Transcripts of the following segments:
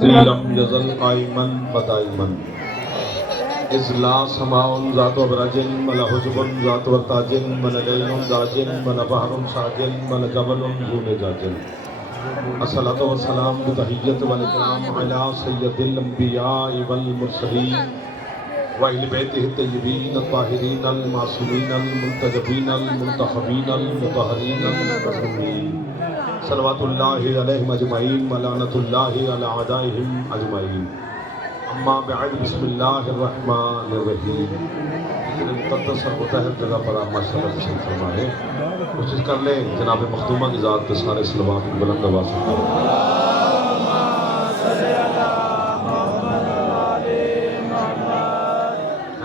لم يزل قائما بدائما إذ لا سماء ذات برج ولا حجب ذات ورتاج ولا ليل داج ولا بحر ساج ولا جبل ذو لجاج الصلاة والسلام بتحية والإكرام على سيد الأنبياء والمرسلين وأهل بيته الطيبين الطاهرين المعصومين المنتجبين المنتخبين المطهرين المظلومين صلوات اللہ علیہم اجمعین ولعنۃ اللہ علی اعدائہم اجمعین اما بعد بسم اللہ الرحمن الرحیم مقدس اور مطہر جگہ پر آپ ماشاءاللہ تشریف فرمائے کوشش کر لیں جناب مخدومہ کی ذات پہ سارے صلوات بلند آواز سے پڑھیں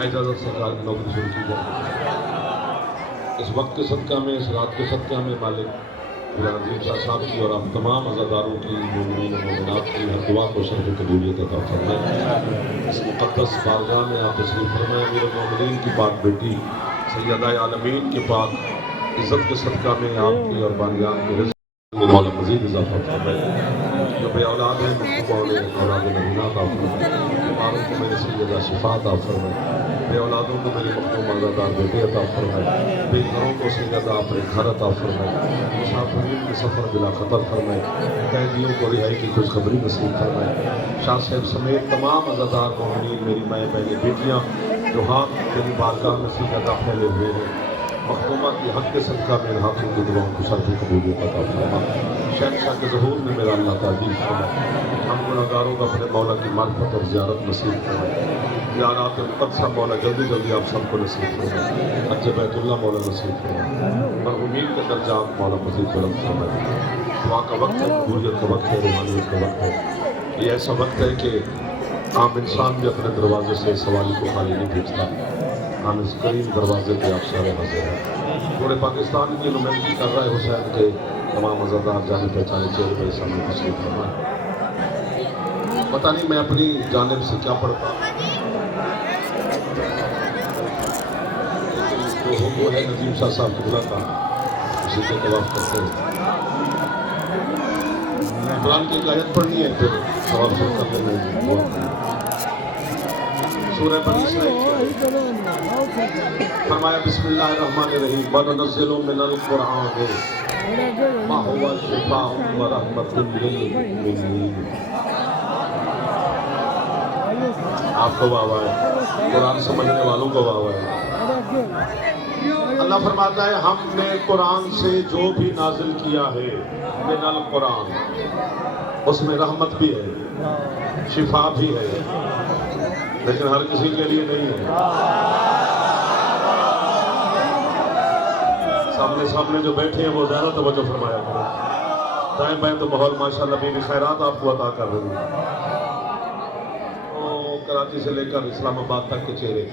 اجازت سرکار کی نوکری شروع کی جائے اس وقت کے صدقہ میں اس رات کے صدقہ میں مالک عظیم شاہ صاحب کی اور آپ تمام عزاداروں کی مومنین و مومنات کی ہر دعا کو شرف قبولیت عطا فرمائے اس مقدس بارگاہ میں آپ تشریف فرمائے امیر المومنین کی پاک بیٹی سیدہ عالمین کے پاک عزت کے صدقہ میں آپ کی اور بانیان کے رزق میں مولا مزید اضافہ فرمائے جو بے اولاد ہیں مخطوبہ نے اولاد نبینا عطا فرمائے بیماروں کو میرے سیدہ شفا عطا فرمائے بے اولادوں کو میرے مخدوم عزادار بیٹے عطا فرمائے بے گھروں کو سیدہ اپنے گھر عطا فرمائے مسافرین کے سفر بلا خطر فرمائے قیدیوں کو رہائی کی خوشخبری نصیب فرمائے شاہ صاحب سمیت تمام عزادار مومنین میری مائیں بہنیں بیٹیاں جو ہاتھ میری بارگاہ میں سیدہ پھیلے ہوئے ہیں مخدومہ کی حق کے صدقہ میں حاکم کی دعاؤں کو شرف قبولیت عطا فرما شہنشاہ کے ظہور میں میرا اللہ تعظیم فرمائے ہم گناہگاروں کو اپنے مولا کی معرفت اور زیارت نصیب فرمائے زیارات مقدسہ مولا جلدی جلدی آپ سب کو نصیب فرمائے حج بیت اللہ مولا نصیب فرمائے مرحومین کے درجات مولا مزید بلند فرمائے دعا کا وقت ہے قبولیت کا وقت ہے روحانیت کا وقت ہے یہ ایسا وقت ہے کہ عام انسان بھی اپنے دروازے سے سوالی کو خالی نہیں بھیجتا ہم اس کریم دروازے پہ آپ سارے حاضر ہیں پورے پاکستان کی نمائندگی کر رہے حسین کے تمام عزادار جانے پہچانے چہرے پر سامنے تشریف فرمائے پتہ نہیں میں اپنی جانب سے کیا پڑھتا وہ ہے نظیم شاہ صاحب قبلہ کا اسی کے طواف کرتے ہیں قرآن کی آیت پڑھنی ہے پھر طواف شروع کرنے میں سورہ بنی اسرائیل فرمایا بسم اللہ الرحمن الرحیم وَنُنَزِّلُ مِنَ الْقُرْآنِ مَا هُوَ شِفَاءٌ وَرَحْمَةٌ لِّلْمُؤْمِنِينَ آپ کو واہ واہ ہے قرآن سمجھنے والوں کو واہ واہ ہے اللہ فرماتا ہے ہم نے قرآن سے جو بھی نازل کیا ہے من القرآن اس میں رحمت بھی ہے شفا بھی ہے لیکن ہر کسی کے لیے نہیں ہے سامنے جو بیٹھے ہیں وہ زیادہ توجہ فرمایا کریں دائیں بائیں تو ماحول ماشاءاللہ بے خیرات آپ کو عطا کر رہی ہے کراچی سے لے کر اسلام آباد تک کے چہرے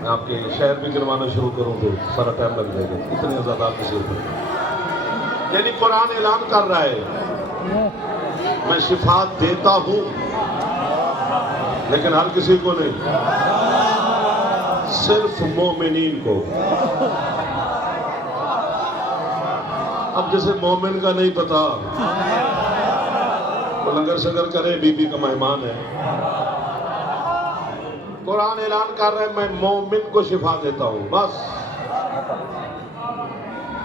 میں آپ کے شہر بھی گروانا شروع کروں تو سارا ٹائم لگ جائے گا اتنے زیادہ تشریف پر یعنی قرآن اعلان کر رہا ہے میں شفا دیتا ہوں لیکن ہر کسی کو نہیں صرف مومنین کو اب جیسے مومن کا نہیں پتا وہ لنگر شگر کرے بی بی کا مہمان ہے قرآن اعلان کر رہے ہیں میں مومن کو شفا دیتا ہوں بس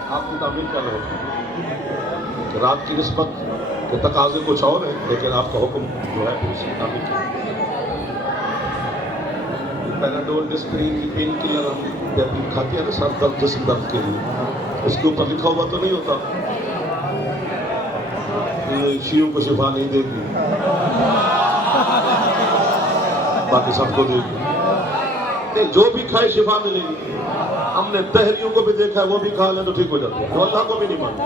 آپ کی تعمیر کر رہے ہیں رات کی نسبت کے تقاضے کچھ اور ہیں لیکن آپ کا حکم جو ہے اس کی تعمیر کر پیناڈول ڈسپرین کی پین کلر کھاتی ہے نا سر درد جسم درد کے لیے اس کے اوپر لکھا ہوا تو نہیں ہوتا شیعوں کو شفا نہیں دے گی باقی سب کو دے گی جو بھی کھائے شفا ملے گی ہم نے دہریوں کو بھی دیکھا ہے وہ بھی کھا لیں تو ٹھیک ہو جاتے ہیں وہ اللہ کو بھی نہیں مانتے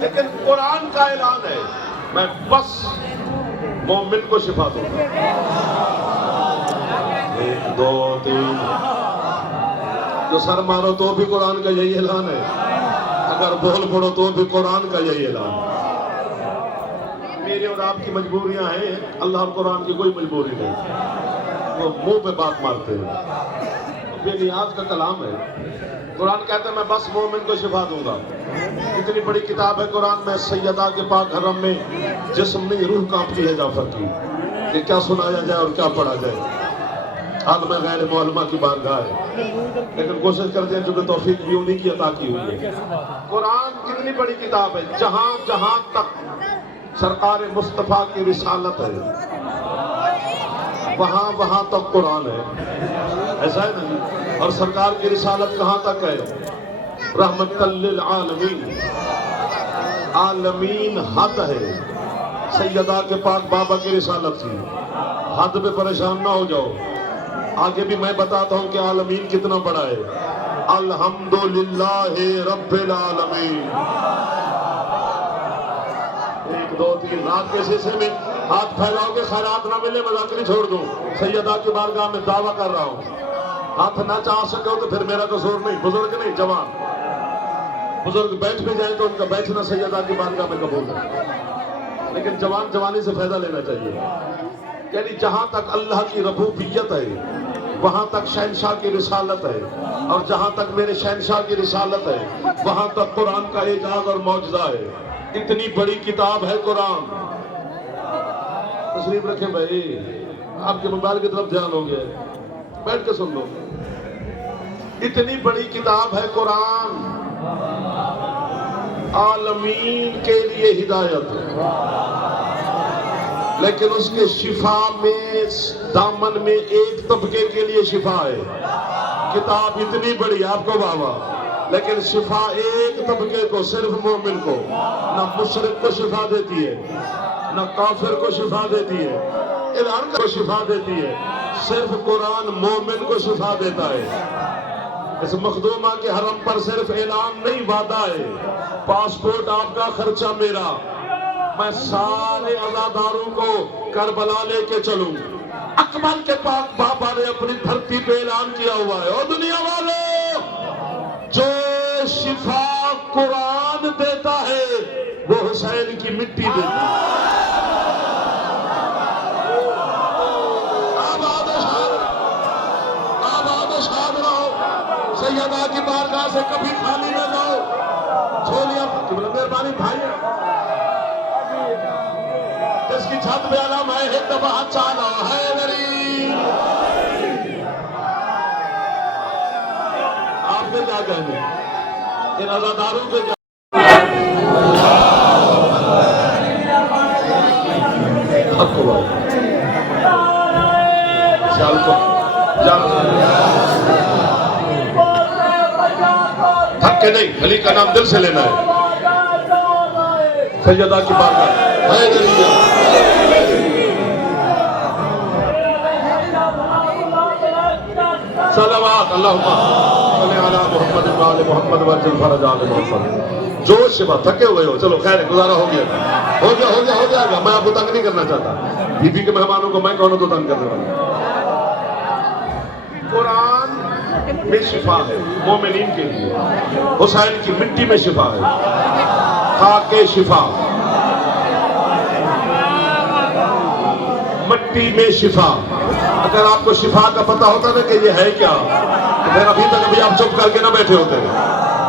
لیکن قرآن کا اعلان ہے میں بس مومن کو شفا دوں گا 1 2 3 جو سر مارو تو بھی قرآن کا یہی اعلان ہے اگر بول پڑو تو بھی قرآن کا یہی اعلان ہے میری اور آپ کی مجبوریاں ہیں اللہ اور قرآن کی کوئی مجبوری نہیں وہ منہ پہ بات مارتے ہیں بے نیاز کا کلام ہے قرآن کہتا ہے میں بس مومن کو شفا دوں گا. اتنی بڑی کتاب ہے قرآن میں. سیدہ کے پاک حرم میں جسم نہیں روح کانپتی ہے جعفر کی کہ کیا سنایا جائے اور کیا پڑھا جائے. عالم غیر معلومہ کی بارگاہ ہے لیکن کوشش کرتے ہیں چونکہ توفیق بھی انہیں کی عطا کی ہوئی ہے. قرآن کتنی بڑی کتاب ہے. جہاں جہاں تک سرکار مصطفیٰ کی رسالت ہے وہاں وہاں تک قرآن ہے. ایسا ہے نا. اور سرکار کی رسالت کہاں تک ہے؟ رحمت للعالمین. عالمین حد ہے. سیدہ کے پاک بابا کی رسالت تھی. حد پہ پریشان نہ ہو جاؤ. آگے بھی میں بتاتا ہوں کہ عالمین کتنا بڑا ہے. الحمدللہ رب العالمین. 1 2 3 رات کے سلسلے میں ہاتھ پھیلاؤ گے خیرات نہ ملے مذاکرے چھوڑ دوں. سیدہ کی بارگاہ میں دعویٰ کر رہا ہوں. ہاتھ نہ چاہ سکے ہو تو پھر میرا قصور نہیں. بزرگ نہیں جوان. بزرگ بیٹھ بھی جائیں تو ان کا بیٹھنا سیدہ کی بارگاہ میں قبول ہے. لیکن جوان جوانی سے فائدہ لینا چاہیے. یعنی جہاں تک اللہ کی ربوبیت ہے وہاں تک شہنشاہ کی رسالت ہے. اور جہاں تک میرے شہنشاہ کی رسالت ہے وہاں تک قرآن کا اعجاز اور معجزہ ہے. اتنی بڑی کتاب ہے قرآن. تشریف رکھیں بھائی. آپ کے موبائل کی طرف دھیان ہو گیا. بیٹھ کے سن لو. اتنی بڑی کتاب ہے قرآن. عالمین کے لیے ہدایت لیکن اس کے شفا میں دامن میں ایک طبقے کے لیے شفا ہے. کتاب اتنی بڑی آپ کو بابا لیکن شفا ایک طبقے کو صرف مومن کو. نہ مشرک کو شفا دیتی ہے نہ کافر کو شفا دیتی ہے. ایران کو شفا دیتی ہے. صرف قرآن مومن کو شفا دیتا ہے. اس مخدومہ کے حرم پر صرف اعلان نہیں وعدہ ہے. پاسپورٹ آپ کا خرچہ میرا. میں سارے عزاداروں کو کربلا لے کے چلوں. اکبر کے پاک بابا نے اپنی دھرتی پہ اعلان کیا ہوا ہے اور دنیا والوں جو شفا قرآن دیتا ہے وہ حسین کی مٹی دیتا ہے. سیدہ کی بارگاہ سے کبھی خالی نہ جاؤ. چھولیاں مہربانی بھائی جس کی چھت پہ علم ہے ایک دفعہ چالا ہے میری. آپ نے کیا کہنے ان عزاداروں کے کیا حق ہوا سیال کو تھک کے نہیں. علی کا نام دل سے لینا ہے. سیدہ کی بارگاہ صلوات اللہم صلی علی محمد وآل محمد وعجل فرج آل محمد. جو شفا تھکے ہوئے ہو چلو خیر گزارا ہو گیا گا. میں آپ کو تنگ نہیں کرنا چاہتا. بی بی کے مہمانوں کو میں کون تو تنگ کرنے والا. قرآن میں شفا ہے مومنین کے لیے. حسین کی مٹی میں شفا ہے. خاک شفا مٹی میں شفا. اگر آپ کو شفا کا پتہ ہوتا نا کہ یہ ہے کیا تو پھر ابھی تک ابھی آپ چپ کر کے نہ بیٹھے ہوتے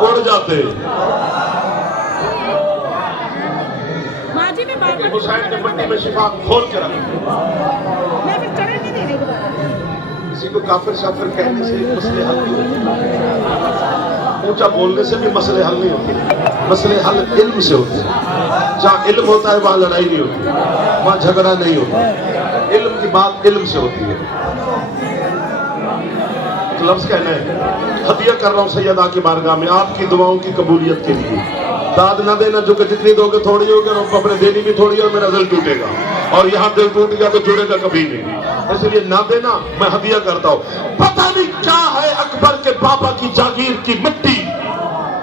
اڑ جاتے. حسین نے مٹی میں شفا کھول کے رکھی. کسی کو کافر شافر کہنے سے مسئلے حل نہیں ہوتے. اونچا بولنے سے بھی مسئلے حل نہیں ہوتے. مسئلے حل علم سے ہوتے ہیں. جہاں علم ہوتا ہے وہاں لڑائی نہیں ہوتی وہاں جھگڑا نہیں ہوتا. علم کی بات علم سے ہوتی ہے. ایک لفظ کہنا ہے ہدیہ کر رہا ہوں سیدہ کی بارگاہ میں آپ کی دعاؤں کی قبولیت کے لیے. داد نہ دینا جو کہ جتنی دو گے تھوڑی ہوگی اور اپنے دینی بھی تھوڑی اور میرا دل ٹوٹے گا. اور یہاں دل ٹوٹ گیا تو جڑے گا کبھی نہیں. اس لیے نہ دینا میں ہدیہ کرتا ہوں. پتہ نہیں کیا ہے اکبر کے بابا کی جاگیر کی مٹی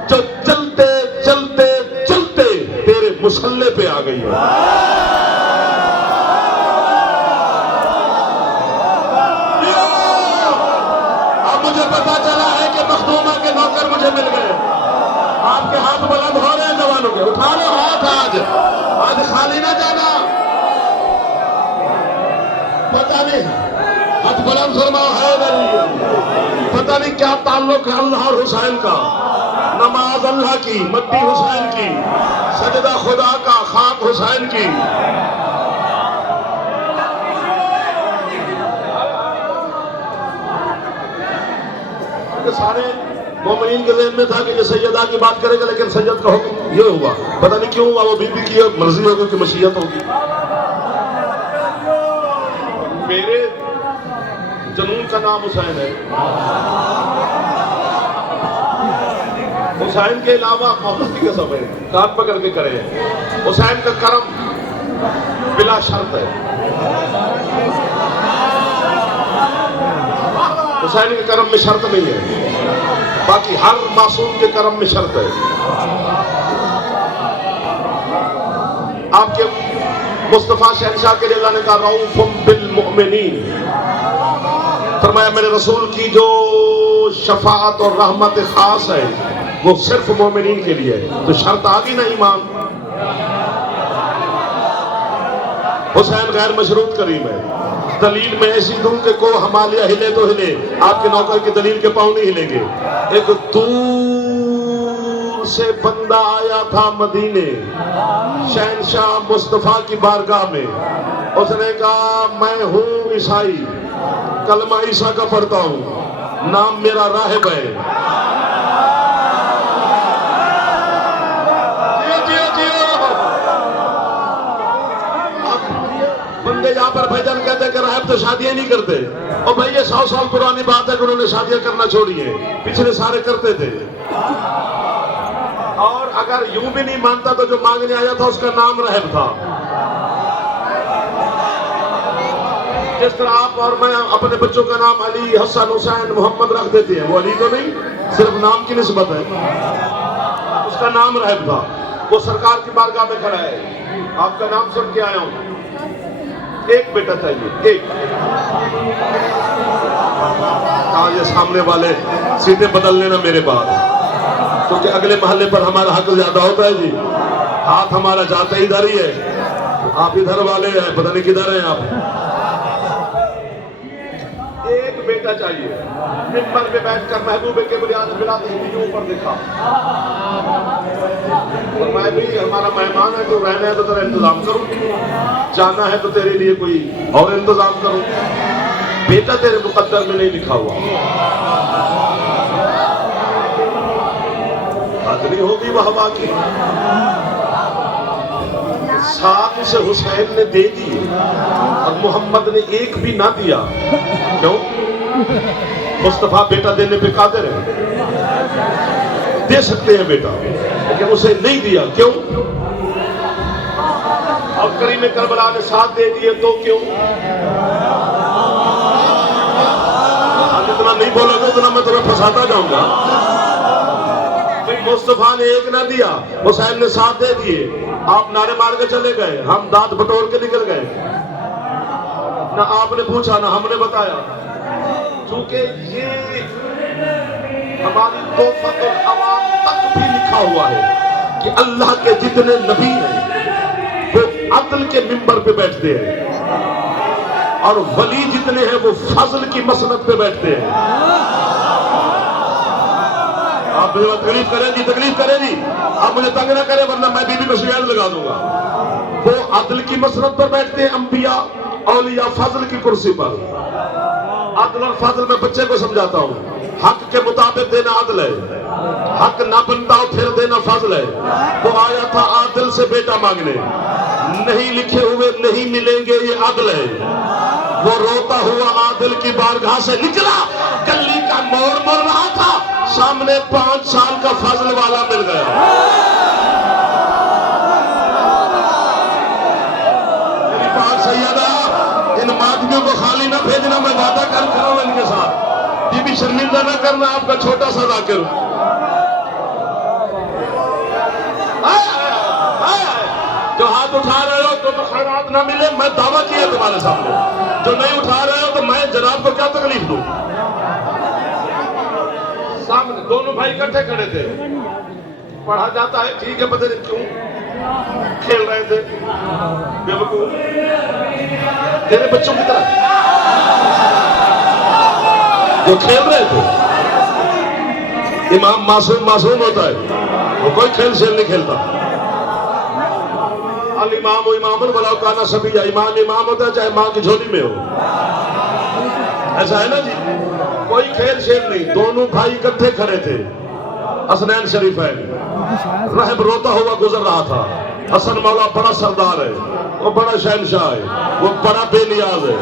جو چلتے چلتے چلتے تیرے مسلح پہ آ گئی ہے. اب مجھے پتا چلا ہے کہ مخدومہ کے نوکر مجھے مل گئے. آپ کے ہاتھ بلند ہو رہے ہیں جوانوں کے. اٹھا لو ہاتھ. آج خالی نہ جانا. پتہ نہیں ہاتھ بلند فرماؤ ہے نہیں. پتہ نہیں کیا تعلق ہے اللہ اور حسین کا. نماز اللہ کی، مٹی حسین کی، سجدہ خدا کا، خاک حسین کی. سارے مومنین کے ذہن میں تھا کہ یہ سیدہ کی بات کرے گا، لیکن سید کا حکم یہ ہوا. پتہ نہیں کیوں ہوا، وہ بی بی کی مرضی ہوگی کہ مشیت ہوگی. میرے جنون کا نام حسین ہے. حسین کے علاوہ محبت کی قسم ہے، کان پکڑ کے کرے. حسین کا کرم بلا شرط ہے. حسین کے کرم میں شرط نہیں ہے، باقی ہر معصوم کے کرم میں شرط ہے. آپ کے مصطفیٰ شہنشاہ کے لیے اللہ نے کہا رؤوف بالمؤمنین. فرمایا میرے رسول کی جو شفاعت اور رحمت خاص ہے وہ صرف مومنین کے لیے ہے. تو شرط آگی نا ایمان. حسین غیر مشروط کریم ہے. دلیل میں ایسی دوں کہ کو ہمالیہ ہلے تو ہلے، آپ کے نوکر کی دلیل کے پاؤں نہیں ہلیں گے. ایک دور سے بندہ آیا تھا مدینے شہنشاہ مصطفیٰ کی بارگاہ میں. اس نے کہا میں ہوں عیسائی، کلمہ عیسیٰ کا پڑھتا ہوں، نام میرا راہب ہے. بندے یہاں پر بھیجن کہتے ہیں کہ راہب تو شادیاں نہیں کرتے. اور بھائی یہ 100 سال پرانی بات ہے کہ انہوں نے شادیاں کرنا چھوڑی ہیں، پچھلے سارے کرتے تھے. اور اگر یوں بھی نہیں مانتا تو جو مانگنے آیا تھا اس کا نام راہب تھا. جس طرح آپ اور میں اپنے بچوں کا نام علی، حسن، حسین، محمد رکھ دیتے ہیں، وہ علی تو نہیں، صرف نام کی نسبت ہے. اس کا نام راہب تھا. وہ سرکار کی بارگاہ میں کھڑا ہے، آپ کا نام سن کے آیا ہوں. ایک بیٹا چاہیے، ایک. کہا یہ سامنے والے سیٹیں بدل لینا میرے بعد، کیونکہ اگلے محلے پر ہمارا حق زیادہ ہوتا ہے. جی ہاتھ ہمارا جاتا ہی ادھر ہی ہے، آپ ادھر والے ہیں، پتہ نہیں کدھر ہیں آپ. ایک بیٹا چاہیے. منبر پہ بیٹھ کر محبوب کے بنیاد بلا تشبیہ اوپر دیکھا. اور میں بھی ہمارا مہمان ہے، تو رہنا ہے تو تیرا انتظام کروں، جانا ہے تو تیرے لیے کوئی اور انتظام کروں. بیٹا تیرے مقدر میں نہیں لکھا ہوا. نہیں ہوگی وہ ہوا کی. 7 سے حسین نے دے دیے اور محمد نے ایک بھی نہ دیا. کیوں؟ مصطفیٰ بیٹا دینے پہ قادر ہے، دے سکتے ہیں بیٹا، لیکن اسے نہیں دیا. کیوں؟ اب کریم کربلا نے 7 دے دیے تو کیوں؟ اتنا نہیں بولو گے اتنا میں تمہیں پھنساتا جاؤں گا. مصطفیٰ نے ایک نہ دیا، حسین نے 7 دے دیے. آپ نعرے مار کے چلے گئے، ہم دانت بٹور کے نکل گئے. نہ آپ نے پوچھا نہ ہم نے بتایا. چونکہ یہ ہماری توفیق العوام تک بھی لکھا ہوا ہے کہ اللہ کے جتنے نبی ہیں وہ عدل کے منبر پہ بیٹھتے ہیں، اور ولی جتنے ہیں وہ فضل کی مسند پہ بیٹھتے ہیں. آپ مجھے تکلیف کریں جی، تکلیف کریں جی، آپ مجھے تنگ نہ کریں ورنہ میں بی کو شکایت لگا دوں گا. وہ عدل کی مسند پر بیٹھتے ہیں، انبیاء اولیاء فضل کی کرسی پر. عدل اور فضل میں بچے کو سمجھاتا ہوں، حق کے مطابق دینا عدل ہے، حق نہ بنتا ہو پھر دینا فضل ہے. وہ آیا تھا عادل سے بیٹا مانگنے، نہیں لکھے ہوئے نہیں ملیں گے، یہ عدل ہے. وہ روتا ہوا عادل کی بارگاہ سے نکلا، گلی کا موڑ مر رہا تھا، سامنے 5 سال کا فضل والا مل گیا. میری پاک سیدہ، ان مادمیوں کو خالی نہ بھیجنا، میں وعدہ کر رہا ہوں ان کے ساتھ. بی بی شرمندہ نہ کرنا، آپ کا چھوٹا سا ذاکر. جو ہاتھ اٹھا رہے ہو تو خیرات نہ ملے، میں دعویٰ کیا تمہارے سامنے. جو نہیں اٹھا رہے ہو تو میں جناب کو کیا تکلیف دوں. سامنے دونوں بھائی اکٹھے کھڑے تھے، پڑھا جاتا ہے ٹھیک ہے، پتہ نہیں کیوں کھیل رہے تھے بے وقوف تیرے بچوں کی طرح جو کھیل رہے تھے. امام معصوم ہوتا ہے، وہ کوئی کھیل شیل نہیں کھیلتا. الامام امام ولو کان صبیا، امام ہوتا ہے چاہے ماں کی جھولی میں ہو. ایسا ہے نا جی، کوئی کھیل شیل نہیں. دونوں بھائی اکٹھے کھڑے تھے، حسنین شریفین. راہب روتا ہوا گزر رہا تھا. حسن مولا بڑا سردار ہے، وہ بڑا شہنشاہ ہے، وہ بڑا بے نیاز ہے.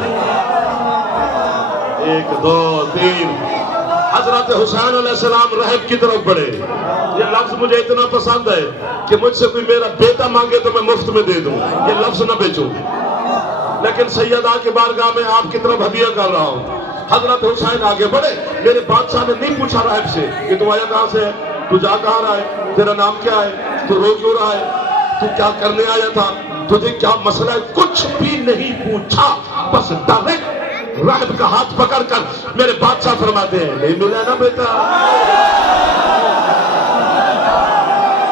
1 2 3 حضرت حسین علیہ السلام راہب کی طرف بڑھے. یہ لفظ مجھے اتنا پسند ہے کہ مجھ سے کوئی میرا بیٹا مانگے تو میں مفت میں دے دوں، یہ لفظ نہ بیچوں. لیکن سیدہ کی بارگاہ میں آپ کی طرف ہدیہ کر رہا ہوں. حضرت حسین آگے بڑھے. میرے بادشاہ نے نہیں پوچھا راہب سے کہ تو آیا کہاں سے ہے، تو جا کہاں رہا ہے، تیرا نام کیا ہے، تو رو کیوں رہا ہے، تو کیا کرنے آیا تھا، تجھے کیا مسئلہ ہے، کچھ بھی نہیں پوچھا. بس ڈائریکٹ راہب کا ہاتھ پکڑ کر میرے بادشاہ فرماتے ہیں نہیں ملا نا بیٹا.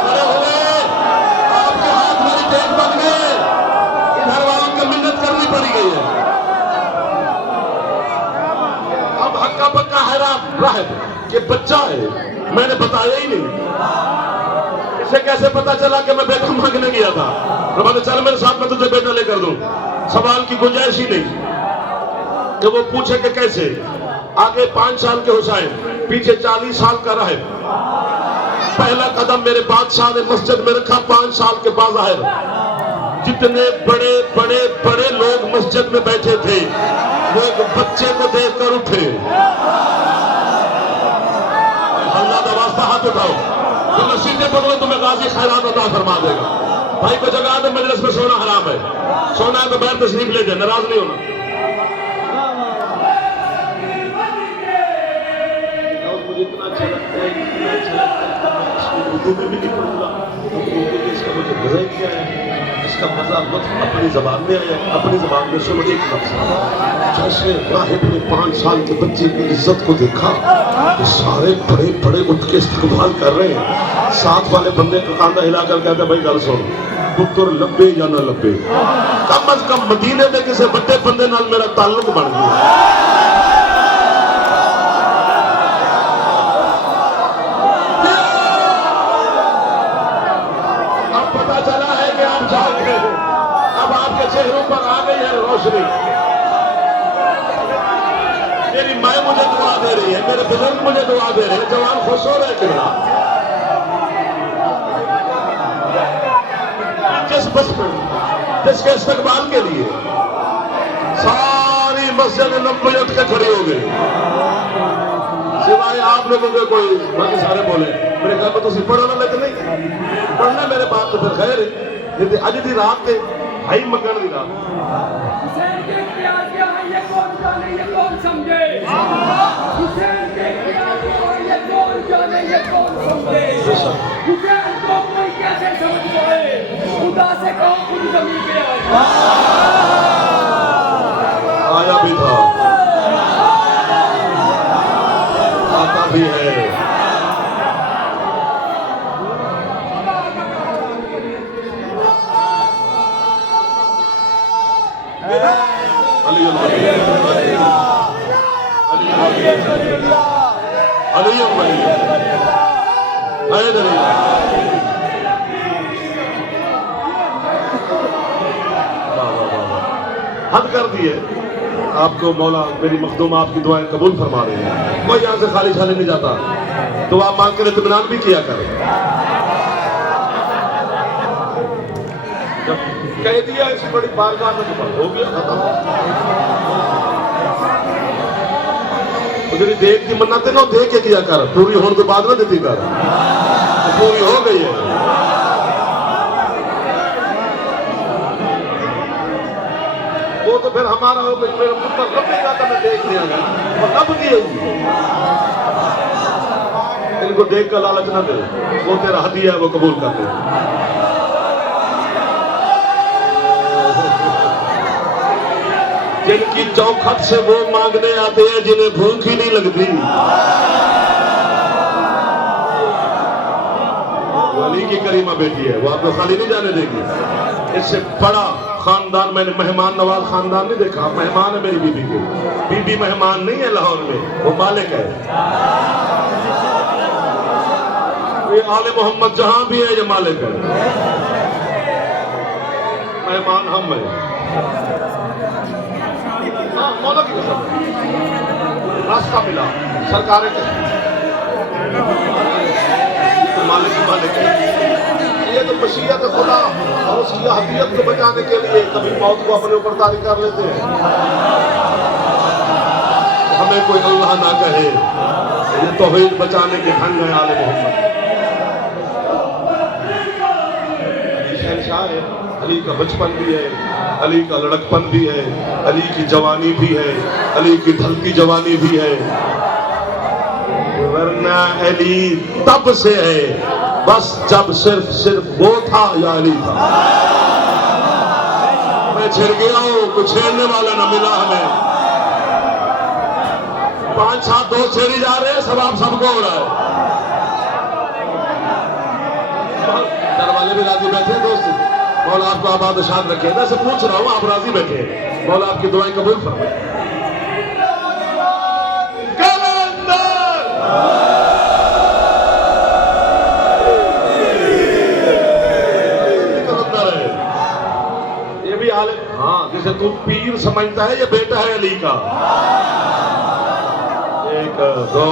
کھڑے ہوئے، آپ کے ہاتھ میری ٹیک بن گئے. گھر والوں کی منت کرنی پڑی گئی ہے. اب ہکا پکا حیران راہب کہ بچہ ہے، میں نے بتایا ہی نہیں. اسے کیسے پتا چلا کہ میں بیٹا مانگنے گیا تھا؟ فرماتے چل میرے ساتھ میں تجھے بیٹا لے کر دوں. سوال کی گنجائش ہی نہیں کہ وہ پوچھے کہ کیسے. آگے 5 سال کے حسین، پیچھے 40 سال کا راہب. پہلا قدم میرے بادشاہ نے مسجد میں رکھا 5 سال کے بظاہر. جتنے بڑے بڑے بڑے لوگ مسجد میں بیٹھے تھے، لوگ بچے کو دیکھ کر اٹھے. اللہ کا واسطہ ہاتھ اٹھاؤ. تو نصیحتیں پڑھو تمہیں غازی خیرات عطا فرما دے گا. بھائی کو جگہ دے، مجلس میں سونا حرام ہے. سونا ہے تو بیر تشریف لے جائے، ناراض نہیں ہونا. مجھے اتنا اچھا لگتا ہے، اتنا اچھا لگتا ہے کہ میں اردو میں بھی نہیں پڑھوں گا. اردو میں اس کا مجھے مزہ کیا ہے، اس کا مزہ لطف اپنی زبان میں آیا. اپنی زبان میں سنو ایک لفظ. جیسے راہب نے 5 سال کے بچے کی عزت کو دیکھا کہ سارے بڑے بڑے اٹھ کے استقبال کر رہے ہیں. ساتھ والے بندے کا کاندھا ہلا کر کہتے ہیں بھائی گل سن، پتر لبے یا نہ لبے، کم از کم مدینے میں کسی بڑے بندے نال میرا تعلق بن گیا. اب پتا چلا ہے کہ آپ جاگ گئے ہیں. اب آپ کے چہروں پر آ گئی ہے روشنی. میری مائیں مجھے دعا دے رہی ہے، میرے بزرگ مجھے دعا دے رہے ہیں. جوان خوش ہو رہے کتنا. جس بس میں جس کے استقبال کے لیے ساری مسجد نبوی اٹھ کے کھڑی ہو گئی، سوائے آپ لوگوں کے کوئی. باقی سارے بولے میرے گھر میں تسی پڑھو نہ، لیکن نہیں پڑھنا میرے بات تو پھر خیر ہے. لیکن اج دی رات تے ہائی منگن دی رات. حسین کے پیار کیا ہے یہ کون جانے، یہ کون سمجھے. حسین کے پیار کیا ہے یہ کون جانے، یہ کون سمجھے. حسین کو کوئی کیسے سمجھ پائے، خدا سے کہو خود زمین پہ آئے. آیا بھی تھا، آتا بھی ہے. علی علی حد کر دیے. آپ کو مولا میری مخدوم آپ کی دعائیں قبول فرما رہے ہیں. کوئی یہاں سے خالی چھالی نہیں جاتا. دعا مانگ کر اطمینان بھی کیا کر. جب کہہ دیا اس بڑی بارگاہ میں تو ہو گیا ختم. جی دیکھ کی منتیں نہ دیکھ کے کیا کر، پوری ہونے کے بعد نہ دیتی کر. پوری ہو گئی ہے. وہ تو پھر ہمارا ہو گئی. میرا پتر لبے گا تو میں دیکھ لیا گا. وہ لب کی ہے. ان کو دیکھ کر لالچ نہ دے. وہ تیرا ہدیہ ہے، وہ قبول کر لے. جن کی چوکھٹ سے وہ مانگنے آتے ہیں جنہیں بھوک ہی نہیں لگتی. ولی کی کریمہ بیٹی ہے، وہ آپ کو خالی نہیں جانے دے گی. اس سے بڑا خاندان میں نے مہمان نواز خاندان نہیں دیکھا. مہمان ہے میری بیوی کے. بیوی مہمان نہیں ہے لاہور میں، وہ مالک ہے. یہ آل محمد جہاں بھی ہے یہ مالک ہے، مہمان ہم ہیں۔ ہاں مولا کی قسم، راستہ ملا، سرکاریں مالک ہے۔ یہ تو مشیت خدا اور اس کی احدیت کو بچانے کے لیے کبھی موت کو اپنے اوپر طاری کر لیتے ہیں۔ ہمیں کوئی اللہ نہ کہے، یہ توحید بچانے کے ڈھنگ ہے آل محمد۔ علی شہنشاہ ہے، علی کا بچپن بھی ہے، علی کا لڑکپن بھی ہے، علی کی جوانی بھی ہے، علی کی ڈھلتی جوانی بھی ہے، ورنہ علی تب سے ہے بس جب صرف وہ تھا یا علی تھا۔ میں چھڑ گیا ہوں، کوئی چھیڑنے والا نہ ملا ہمیں، 5-7 دوست چھیڑی جا رہے ہیں، ثواب سب کو ہو رہا ہے۔ گھر والے بھی راضی بیٹھے ہیں دوست، مولا آپ کو آباد شاد رکھے۔ میں سے پوچھ رہا ہوں، آپ راضی بیٹھے ہیں، مولا آپ کی دعائیں قبول فرمائے۔ یہ بھی عالم، ہاں جسے تو پیر سمجھتا ہے، یہ بیٹا ہے علی کا۔ 1 2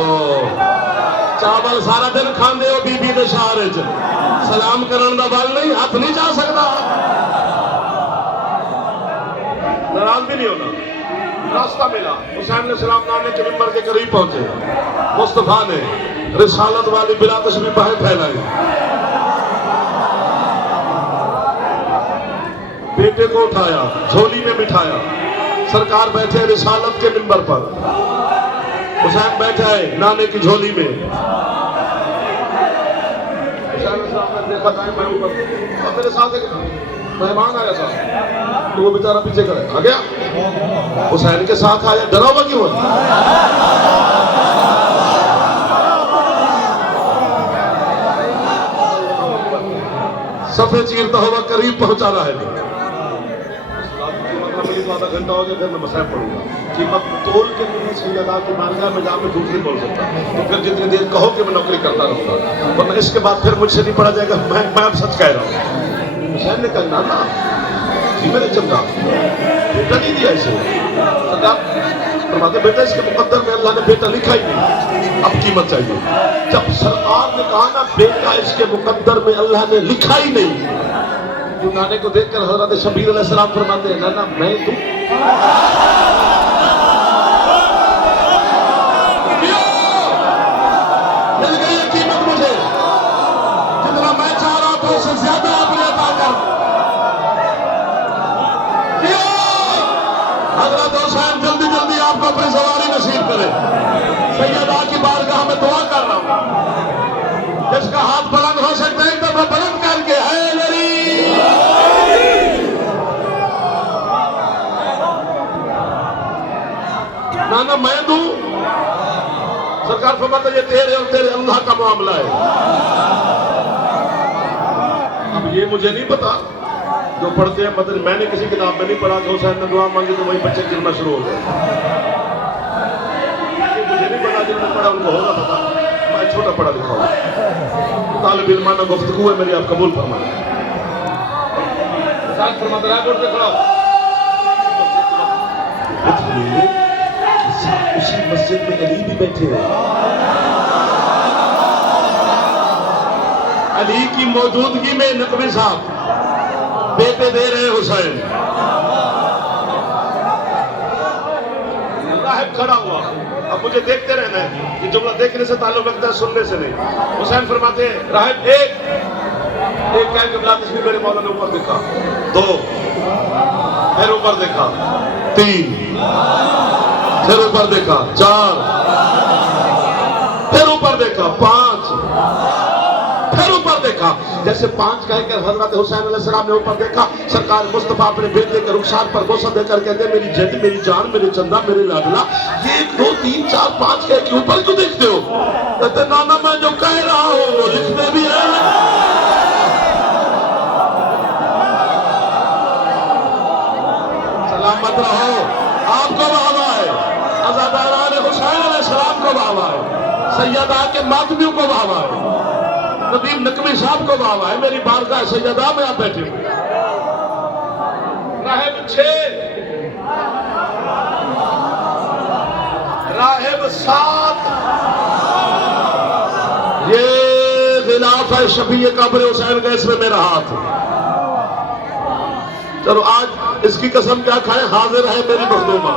چاول سارا دن کھاندے ہو بی بی دے شہر وچ، سلام کرن دا بل نہیں، ہاتھ نہیں جا سکتا، ناراض بھی نہیں ہونا۔ راستہ ملا، حسین علیہ السلام نانے کے ممبر کے قریب پہنچے، مصطفیٰ نے رسالت والی بلا تشبیہ باہیں پھیلائی، بیٹے کو اٹھایا، جھولی میں بٹھایا، سرکار بیٹھے رسالت کے ممبر پر، حسین بیٹھا ہے نانے کی جھولی میں۔ حسین علیہ السلام نے دیکھا تھا میں اوپر، اور میرے ساتھ ایک مہمان آیا تھا، تو وہ بیچارہ پیچھے کرے آ گیا، حسین کے ساتھ آیا، ڈرا ہوا کیوں ہے؟ صفے چیرتا ہوا قریب پہنچا رہا ہے، آدھا گھنٹہ ہو گیا، پھر میں مسائل پڑھوں گا کہ میں تول کے لیے سیدہ کی مانگا میں جا میں جھوٹ نہیں بول سکتا، تو پھر جتنی دیر کہو کہ میں نوکری کرتا رہوں گا، ورنہ اس کے بعد پھر مجھ سے نہیں پڑھا جائے گا، میں اب سچ کہہ رہا ہوں۔ حسین نے کہا نا جی میں نے چمکا بیٹا نہیں دیا اسے، فرماتے بیٹا اس کے مقدر میں اللہ نے بیٹا لکھا ہی نہیں، اب قیمت چاہیے۔ جب سرکار نے کہا نا بیٹا اس کے مقدر میں اللہ نے لکھا ہی نہیں، تو نانے کو دیکھ کر حضرت شبیر علیہ السلام فرماتے ہیں نانا میں تو مل گئی یہ قیمت مجھے، جتنا میں چاہ رہا تھا اس سے زیادہ آپ نے عطا کر دیا۔ حضرت حسین جلدی جلدی آپ کو اپنی سواری نصیب کرے۔ سیدہ کی بارگاہ میں دعا کر رہا ہوں، جس کا ہاتھ بلند ہو سکتا ہے ایک دفعہ بلند کر کے ہے میری نانا میں دوں۔ سرکار فرماتا یہ تیرے اور تیرے اللہ کا معاملہ ہے۔ اب یہ مجھے نہیں پتا، جو پڑھتے ہیں مطلب میں نے کسی کتاب میں نہیں پڑھا کہ حسین نے دعا مانگی تو وہی بچے گرنا شروع ہو گئے، مجھے نہیں پتا، جن نے پڑھا ان کو ہوگا پتا، میں چھوٹا پڑھا لکھا ہوں، طالب علمانہ گفتگو ہے میری، آپ قبول فرمائیں۔ ساتھ فرماتا رہا بورڈ پہ کھڑا اسی مسجد میں علی بھی بیٹھے ہیں، علی کی موجودگی میں نقوی صاحب بیٹے دے رہے حسین، راہب کھڑا ہوا، اب مجھے دیکھتے رہنا ہے، یہ جملہ دیکھنے سے تعلق رکھتا ہے سننے سے نہیں۔ حسین فرماتے ہیں راہب ایک کہہ کے بلا تشریف میرے مولا نے اوپر دیکھا، 2 پھر اوپر دیکھا، 3 پھر اوپر دیکھا، 4 پھر اوپر دیکھا، 5 پھر اوپر دیکھا۔ جیسے 5 کہہ کر حضرت حسین علیہ السلام نے اوپر دیکھا، سرکار مصطفیٰ اپنے بیٹے کے رخسار پر بوسہ دے کر کہتے ہیں میری جد، میری جان، میرے چندہ، میرے لاڈلا، یہ 1 2 3 4 5 کہہ کے اوپر کیوں دیکھتے ہو؟ کہتے ہیں نانا میں جو کہہ رہا ہوں وہ لکھنے بھی ہے۔ سلامت رہو، آپ کو بہوا ہے، عزاداران حسین علیہ السلام کو بہوا ہے، سیدہ کے ماتمیوں کو بہوا ہے۔ ندیم نقوی صاحب کو واہ ہے، میری بارگاہ سیدہ میں آپ بیٹھے ہوئے راہب 6 راہب 7 یہ غلاف ہے شفیع قبر حسین کا، اس میں میرا ہاتھ ہے۔ چلو آج اس کی قسم کیا کھائیں، حاضر ہے میری مخدومہ۔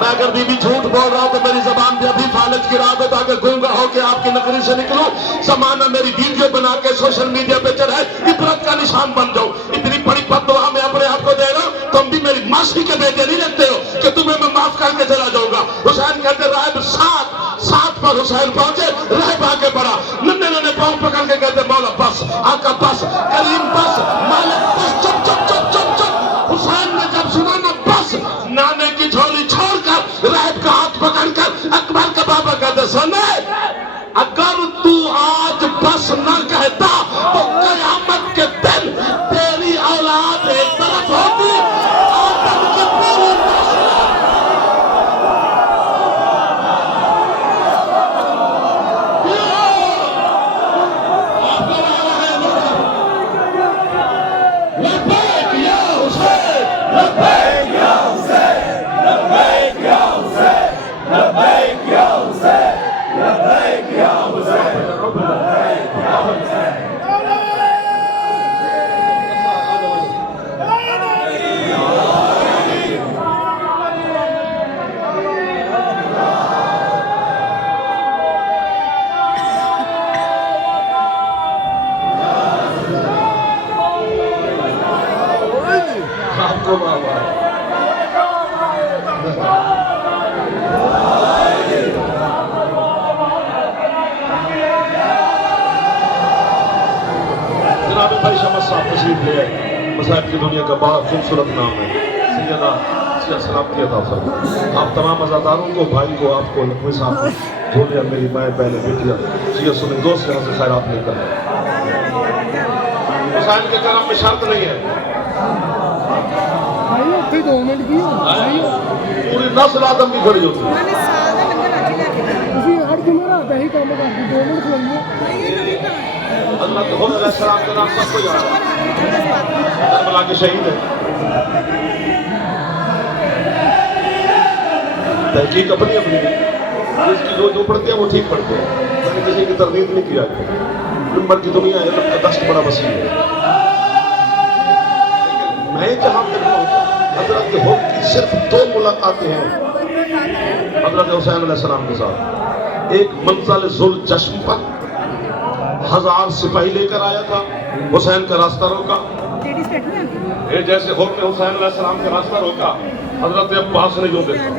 میں اگر بی بی جھوٹ بول رہا ہوں تو میری زبان پہ ابھی فالج گرا دو تاکہ گونگا ہو کے آپ کی نقری سے نکلوں، زمانہ میری ویڈیو بنا کے سوشل میڈیا پہ چڑھائے، عبرت کا نشان بن جاؤ۔ اتنی بڑی بددعا میں اپنے آپ کو دے رہا ہوں، تم بھی میری ماسی کے بیٹے نہیں لگتے ہو کہ تمہیں میں معاف کر کے چلا جاؤں گا۔ حسین کہتے راہب 7 پر حسین پہنچے، راہب آگے بڑھا، ننے ننے پاؤں پکڑ کے کہتے مولا بس، آقا بس، کریم بس، مالک بس، چپ چپ چپ چپ چپ۔ حسین نے جب سنا نا بس، نانے کی جھولی چھوڑ کر راہب کا ہاتھ پکڑ کر اکبر کا بابا کہتے سنے، اگر تو آج بس نہ کہتا تو قیامت کے دن تیری اولاد ایک طرف ہوتی، آدم کی پوری نسل لبیک یا حسین، لبیک یا حسین، لبیک یا حسین، لبیک یا حسین، لبیک یا حسین، لبیک یا حسین۔ آپ کو بابا جناب بھائی شمس صاحب تشریف لے آئے، مصائب کی دنیا کا بڑا خوبصورت نام ہے، سیدہ سیدہ سلام کی عطا فرمائے۔ آپ تمام عزاداروں کو، بھائی کو، آپ کو، نقوی صاحب کو، جھولیا میری مائیں پہلے بیٹھیا سیدہ سنیں دوست یہاں سے خیرات لے کر حسین کے کرم میں شرط نہیں ہے، پوری نسل آدم کی کھڑی ہوتی ہے۔ حضرت حسین علیہ السلام کا نام سب کو یاد ہے، کربلا کے شہید ہے۔ تحقیق اپنی اپنی جس کی جو پڑھتے ہیں وہ ٹھیک پڑھتے ہیں، میں نے کسی کی تردید نہیں کیا۔ نمبر کی دنیا علم کا دشت بڑا وسیع ہے، لیکن میں جہاں تک پہنچا حضرت کے حکم کی صرف 2 ملاقاتیں ہیں حضرت حسین علیہ السلام کے ساتھ۔ ایک منزل ذوالجشم پر 1000 سپاہی لے کر آیا تھا، حسین کا راستہ روکا، جیسے حکم حسین علیہ السلام کا راستہ روکا، حضرت عباس نے یوں دیکھا،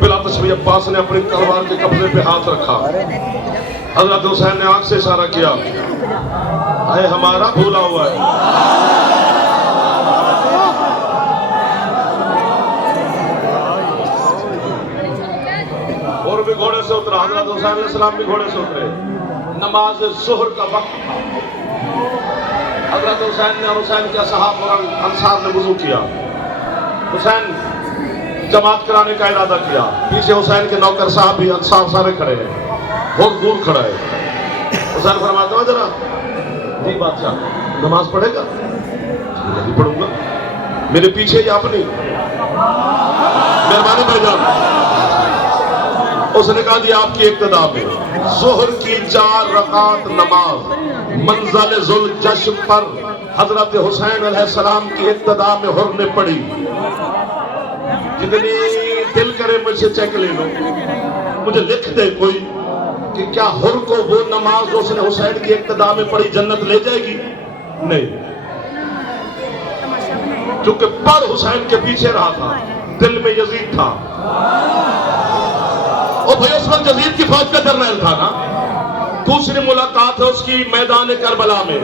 بلا تشبیہ عباس نے اپنی تلوار کے قبضے پہ ہاتھ رکھا، حضرت حسین نے آنکھ سے اشارہ کیا، اے ہمارا بھولا ہوا ہے۔ اور بھی گھوڑے سے اترا، حضرت حسین علیہ السلام بھی گھوڑے سے اترے، نماز ظہر کا وقت تھا، حضرت حسین نے اور حسین کے اصحاب اور انصار نے وضو کیا، حسین جماعت کرانے کا ارادہ کیا، پیچھے حسین کے نوکر صاحب بھی انصار سارے کھڑے ہیں، بہت دور کھڑا ہے۔ حسین فرماتا ہوں ذرا جی بادشاہ نماز پڑھے گا؟ نہیں پڑھوں گا، میرے پیچھے یا اپنی مہربانی بھائی جان۔ اس نے کہا جی آپ کی اقتدا میں ظہر کی 4 رکعت نماز منزل ذوالجشم پر حضرت حسین علیہ السلام کی اقتدا میں حر نے پڑھی۔ جتنی دل کرے مجھ سے چیک لے لو، مجھے لکھ دے کوئی کہ کیا حر کو وہ نماز اس نے حسین کی اقتدا میں پڑھی جنت لے جائے گی؟ نہیں، چونکہ پڑھ حسین کے پیچھے رہا تھا، دل میں یزید تھا، اور بھئی اس وقت یزید کی فوج کا جرنیل تھا نا۔ دوسری ملاقات ہے اس کی میدان کربلا میں،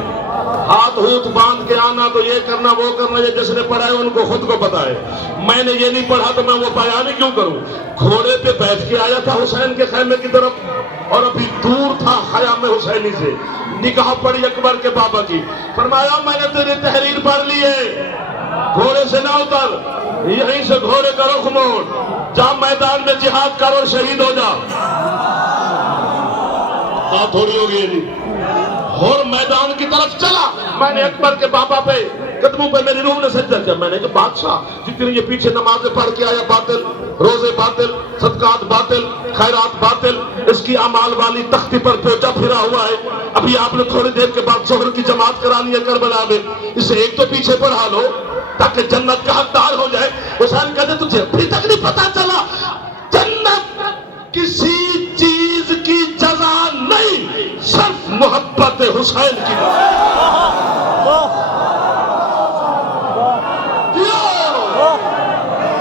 ہاتھ ہوت باندھ کے آنا تو یہ کرنا وہ کرنا، یہ جس نے پڑھا ہے ان کو خود کو پتا ہے، میں نے یہ نہیں پڑھا تو میں وہ بیان کیوں کروں۔ گھوڑے پہ بیٹھ کے آیا تھا حسین کے خیمے کی طرف، اور ابھی دور تھا خیام حسینی سے، نگاہ پڑی اکبر کے بابا کی، فرمایا میں نے تیری تحریر پڑھ لی ہے، گھوڑے سے نہ اتر، یہیں سے گھوڑے کا رخ موڑ، جا میدان میں جہاد کر اور شہید ہو جا۔ بات تھوڑی ہو گئی جی۔ اور میدان کی طرف چلا. میں نے اکبر کے بابا پہ قدموں پہ میری روح نے سجدہ کیا. میں نے کہا بادشاہ جتنی یہ پیچھے نمازیں پڑھ کے آیا باطل, روزے باطل, صدقات باطل, خیرات باطل, اس کی اعمال والی تختی پر پوچا پھرا ہوا ہے. ابھی آپ نے تھوڑی دیر کے بعد ظہر کی جماعت کرانی ہے کربلا میں, اسے ایک تو پیچھے پڑھا لو تاکہ جنت کا حقدار ہو جائے. حسین کہتے تجھے ابھی تک نہیں پتا چلا جنت کسی چیز کی جزا نہیں, صرف محبت حسین کی.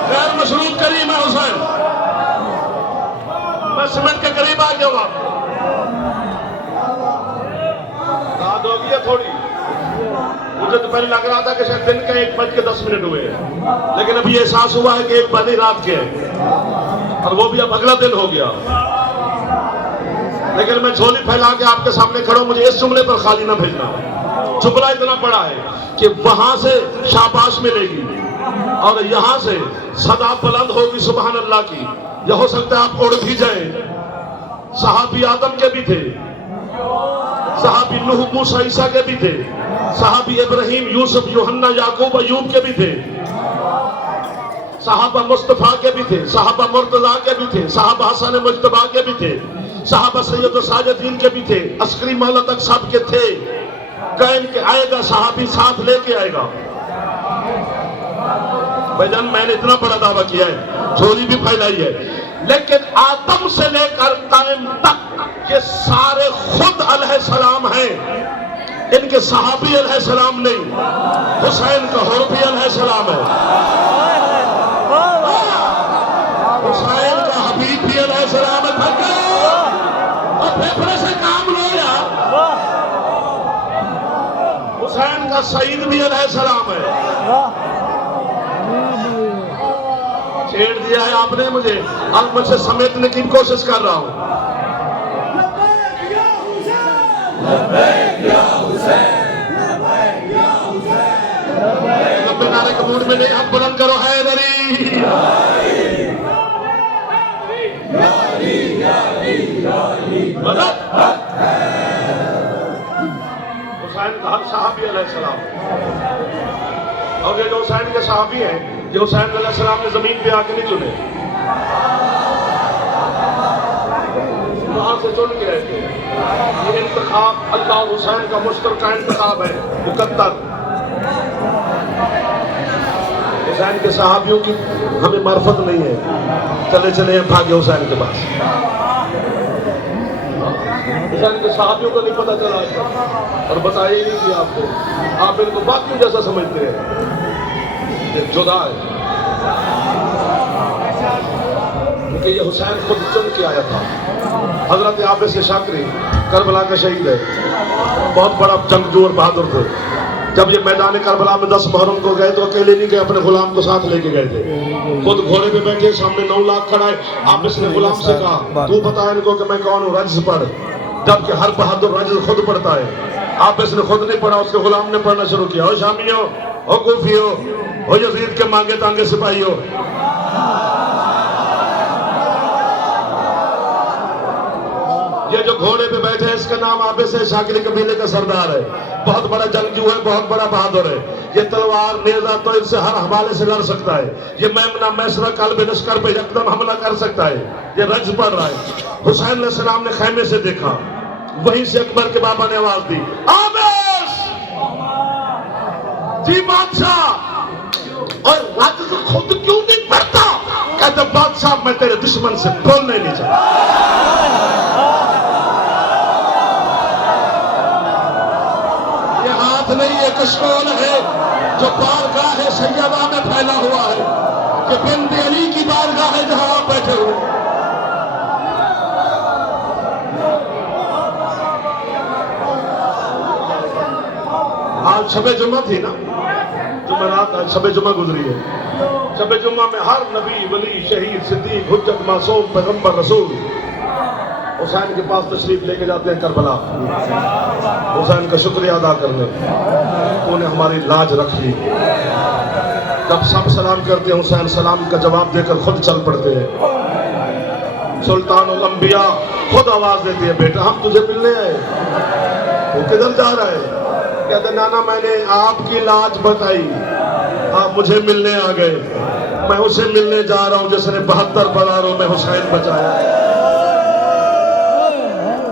غیر مشروط کریم ہے حسین. میں سمنٹ کے قریب آ گیا ہوں. رات ہو گئی ہے تھوڑی. مجھے تو پہلے لگ رہا تھا کہ شاید دن کے 1:10 ہوئے ہیں, لیکن اب یہ احساس ہوا ہے کہ 1 بجے رات کے ہے, اور وہ بھی اب اگلا دن ہو گیا. لیکن میں جھولی پھیلا کے آپ کے سامنے کھڑا ہوں, مجھے اس جملے پر خالی نہ بھیجنا. جملہ اتنا بڑا ہے کہ وہاں سے شاباش ملے گی اور یہاں سے صدا بلند ہوگی سبحان اللہ کی. یہ ہو سکتا ہے آپ اڑ بھی جائیں. صحابی آدم کے بھی تھے, صحابی نوح موسیٰ عیسیٰ کے بھی تھے, صحابی ابراہیم یوسف یوحنا یعقوب ایوب کے بھی تھے, صحابہ مصطفیٰ کے بھی تھے, صحابہ مرتضیٰ کے بھی تھے, صحابہ حسن مجتبیٰ کے بھی تھے, صحابہ سید و ساجدین کے بھی تھے, عسکری مولا تک سب کے تھے. قائم کے آئے گا صحابی ساتھ لے کے آئے گا. بھائی جان میں نے اتنا بڑا دعویٰ کیا ہے, جھولی بھی پھیلائی ہے, لیکن آدم سے لے کر قائم تک یہ سارے خود علیہ السلام ہیں. ان کے صحابی علیہ السلام نہیں, حسین کا حور بھی علیہ السلام ہے, حسین کا حبیب بھی علیہ السلام ہے. اور پھیپھڑے سے کام لو یار. حسین کا سعید بھی علیہ السلام ہے. چھیڑ دیا ہے آپ نے مجھے, اب مجھ سے سمیٹنے کی کوشش کر رہا ہوں. لمبے نعرے کے موڈ میں نہیں, ہم بلند کرو حیدری. حسین کا ہر صحابی علیہ السلام, اور یہ جو حسین کے صحابی ہیں یہ حسین علیہ السلام نے زمین پہ آ کے نہیں چنے, وہاں سے چن کے رہتے ہیں. یہ انتخاب اللہ اور حسین کا مشترکہ انتخاب ہے مقدر. حسین کے صحابیوں کی ہمیں معرفت نہیں ہے, چلے چلے بھاگے حسین کے پاس. حسین کے صحابیوں کو نہیں پتا چلا اور بتایا ہی نہیں کیا آپ کو. آپ ان کو باقیوں جیسا سمجھتے ہیں, یہ جدا ہے. کیونکہ یہ حسین خود چن کے آیا تھا. حضرت عابس شاکری کربلا کا شہید ہے, بہت بڑا جنگجو اور بہادر تھے. جب یہ میدان کربلا میں 10 محرم کو گئے تو اکیلے نہیں گئے, اپنے غلام کو ساتھ لے کے گئے تھے. خود گھوڑے پہ بیٹھے, سامنے 9 لاکھ کھڑا ہے. عابس نے غلام سے کہا تو بتا ان کو کہ میں کون ہوں, رجز پڑھ. جبکہ ہر بہادر رجز خود پڑھتا ہے. عابس نے خود نہیں پڑھا, اس کے غلام نے پڑھنا شروع کیا. او شامیو, او کوفیو, او یزید کے مانگے تانگے سپاہیو, یہ جو گھوڑے پہ بیٹھے ہیں اس کا نام عابس ہے, شاکری قبیلے کا سردار ہے. بہت بڑا جنگجو ہے, بہت بڑا بہادر ہے. یہ تلوار نیزہ تو ان سے ہر حوالے سے لڑ سکتا ہے. یہ میمنہ میسرہ قلب لشکر پہ یکدم حملہ کر سکتا ہے. یہ رجز پڑھ رہا ہے. حسین علیہ السلام نے خیمے سے دیکھا, وہیں سے اکبر کے بابا نے آواز دی, عابس جی بادشاہ. اور رجز خود کیوں نہیں پڑھتا؟ کہتے بادشاہ میں تیرے دشمن سے بولنے نہیں چاہتا. نہیں, یہ کشکول ہے جو بارگاہ سیدہ میں پھیلا ہوا ہے. یہ بنت علی کی بارگاہ ہے جہاں آپ بیٹھے ہوئے. آج شب جمعہ تھی نا, جمعرات, آج شب جمعہ گزری ہے. شب جمعہ میں ہر نبی, ولی, شہید, صدیق, حجت, معصوم, پیغمبر, رسول حسین کے پاس تشریف لے کے جاتے ہیں کربلا, حسین کا شکریہ ادا کرنے. انہوں نے ہماری لاج رکھ لی. جب سب سلام کرتے ہیں حسین سلام کا جواب دے کر خود چل پڑتے ہیں. سلطان الانبیاء خود آواز دیتی ہے, بیٹا ہم تجھے ملنے آئے. وہ کدھر جا رہا ہے؟ کہتے نانا میں نے آپ کی لاج بتائی، آپ مجھے ملنے آ گئے، میں اسے ملنے جا رہا ہوں جس نے 72 بلاروں میں حسین بچایا۔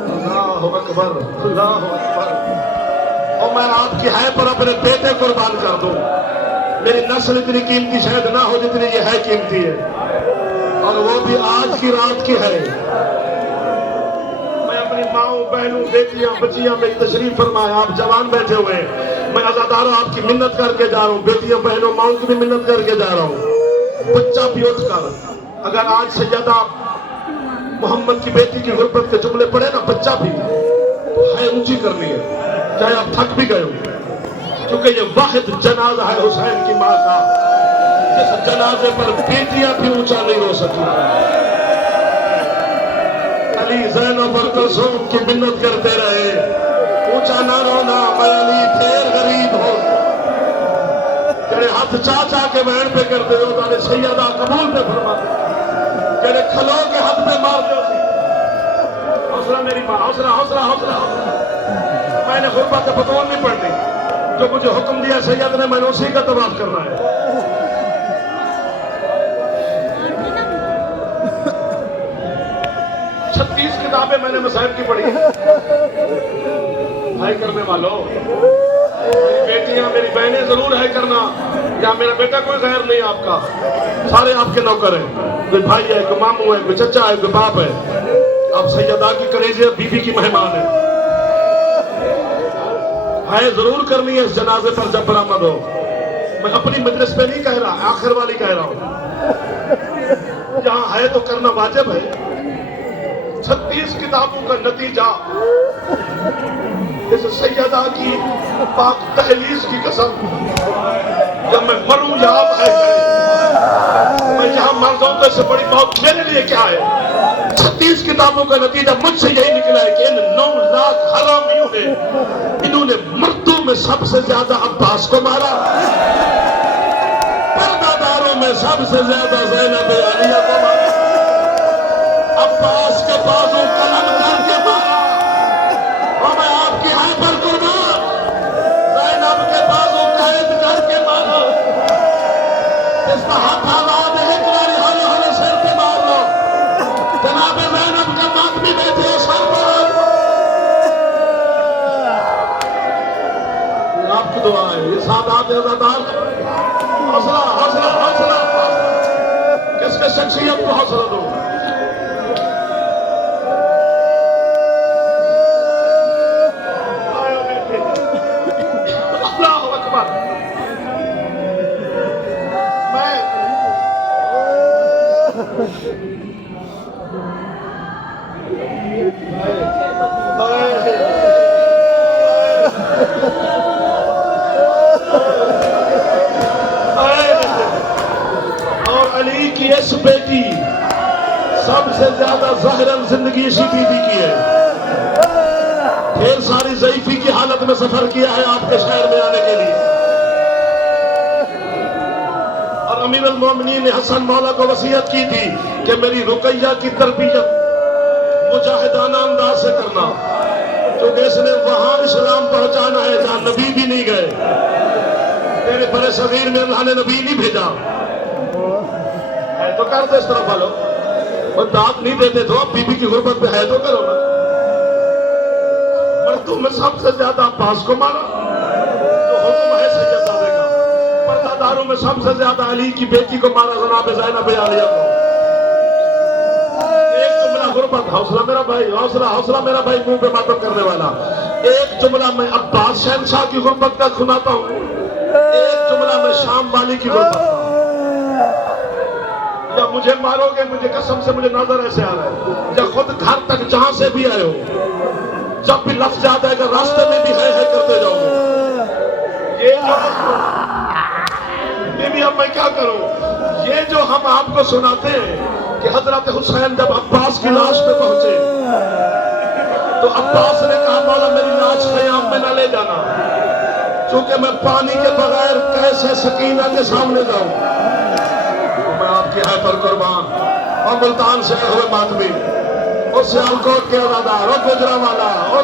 اللہ اکبر، اللہ اکبر۔ اور میں آپ کی ہے پر اپنے بیٹے قربان کر دوں، میری نسل اتنی قیمتی شاید نہ ہو جتنی یہ ہے قیمتی ہے، اور وہ بھی آج کی رات کی ہے۔ میں اپنی ماؤں، بہنوں، بیٹیاں، بچیاں میں تشریف فرمائے، آپ جوان بیٹھے ہوئے ہیں، میں عزاداروں آپ کی منت کر کے جا رہا ہوں، بیٹیاں، بہنوں، ماؤں کی بھی منت کر کے جا رہا ہوں۔ بچہ بھی اٹھ کر اگر آج سیدہ محمد کی بیٹی کی غربت کے جملے پڑھے نا، بچہ بھی ہے اونچی کرنی ہے، چاہے آپ تھک بھی گئے ہو، کیونکہ یہ واحد جنازہ ہے حسین کی ماں کا، جس جنازے پر بیٹیاں بھی اونچا نہیں ہو سکی۔ علی، زینب اور کلثوم کی منت کرتے رہے، اونچا نہ رونا، میں علی پھر غریب ہوں، تیرے ہاتھ چاچا کے بہن پہ کرتے ہو، تارے سیدہ قبول پہ فرما دے، تیرے کھلو کے ہاتھ پہ مار دو سی۔ حوصلہ میری ماں، حوصلہ، حوصلہ، حوصلہ۔ میں نے غربت کا بطول نہیں پڑھنی، جو مجھے حکم دیا سید نے، میں نے اسی کا طواف کرنا ہے۔ 36 کتابیں میں نے مصائب کی پڑھی، ہے کرنے والوں، میری بیٹیاں، میری بہنیں ضرور ہے کرنا، یا میرا بیٹا کوئی غیر نہیں آپ کا، سارے آپ کے نوکر ہیں، کوئی بھائی ہے، کوئی ماموں ہے، کوئی چچا ہے، کوئی باپ ہے، آپ سیدہ کی کلیجے بی بی کی مہمان ہیں، ہے ضرور کرنی ہے اس جنازے پر جب برآمد ہو۔ میں اپنی مجلس پہ نہیں کہہ رہا، آخر والی کہہ رہا ہوں، جہاں ہے تو کرنا واجب ہے۔ 36 کتابوں کا نتیجہ، اس سیدہ کی پاک تحلیز کی قسم، جب میں مروں یا آپ ہے کریں، میں جہاں مر جاؤں تو اس سے بڑی موت میرے لیے کیا ہے؟ 36 کتابوں کا نتیجہ مجھ سے یہی نکلا ہے کہ ان 9 لاکھ حرامیوں نے، انہوں نے مردوں میں سب سے زیادہ عباس کو مارا، پردہ داروں میں سب سے زیادہ زینب علیہ کو مارا، عباس کے بازو قلم کر کے مارا، اور میں آپ کی ہاں پر قربان، زینب کے بازو قید کر کے مارا، اس کا ہاتھ آزاد ہے، ایک باری ہولے ہولے سر پہ مار لو، جناب زینب کا ماتمی بیٹھے ہو، سر پر آپ کی دعا ہے، یہ سادات عزادار، حوصلہ، حوصلہ، حوصلہ، کس کے شخصیت کو حوصلہ دو۔ اللہ اکبر۔ اور علی کی اس بیٹی سب سے زیادہ ظاہراً زندگی اسی بیوی کی ہے، پھر ساری ضعیفی کی حالت میں سفر کیا ہے آپ کے شہر میں آنے کے لیے، اور امیر المومنین نے حسن مولا کو وصیت کی تھی کہ میری رقیہ کی تربیت مجاہدانہ انداز سے کرنا، کیونکہ اس نے وہاں اسلام پہنچانا ہے جہاں نبی بھی نہیں گئے، تیرے برے صغیر میں اللہ نے نبی نہیں بھیجا، ہے تو کرتے اس طرف والو، اور داد نہیں دیتے تو اب بی بی کی غربت پہ ہے تو کرو نا، مردوں میں سب سے زیادہ عباس کو مارا، تو حکم ہے سیدہ کا، پردہ داروں میں سب سے زیادہ علی کی بیٹی کو مارا، جناب زینب عالیہ کو، ایک جملہ غربت، حوصلہ میرا بھائی، حوصلہ، حوصلہ میرا بھائی، منہ پہ ماتم کرنے والا، ایک جملہ میں عباس شہنشاہ کی غربت کا سناتا ہوں، ایک جملہ میں شام والی کی غربت کا، یا مجھے مارو گے، مجھے قسم سے مجھے نظر ایسے آ رہا ہے، یا خود گھر تک جہاں سے بھی آئے ہو، جب بھی لفظ جاتا ہے کہ راستے میں بھی ہے کرتے جاؤ گے، یہ بھی اب میں کیا کروں، یہ جو ہم آپ کو سناتے ہیں کہ حضرت حسین جب عباس کی لاش پہ پہنچے تو عباس نے کہا مولا میری لاش خیام میں نہ لے جانا، چونکہ میں پانی کے بغیر کیسے سکینہ کے سامنے جاؤں، میں آپ کی ہے پر قربان، اور ملتان سے ہوئے ماتمی، اور سیالکوٹ کے عزادار، اور گجرا والا، اور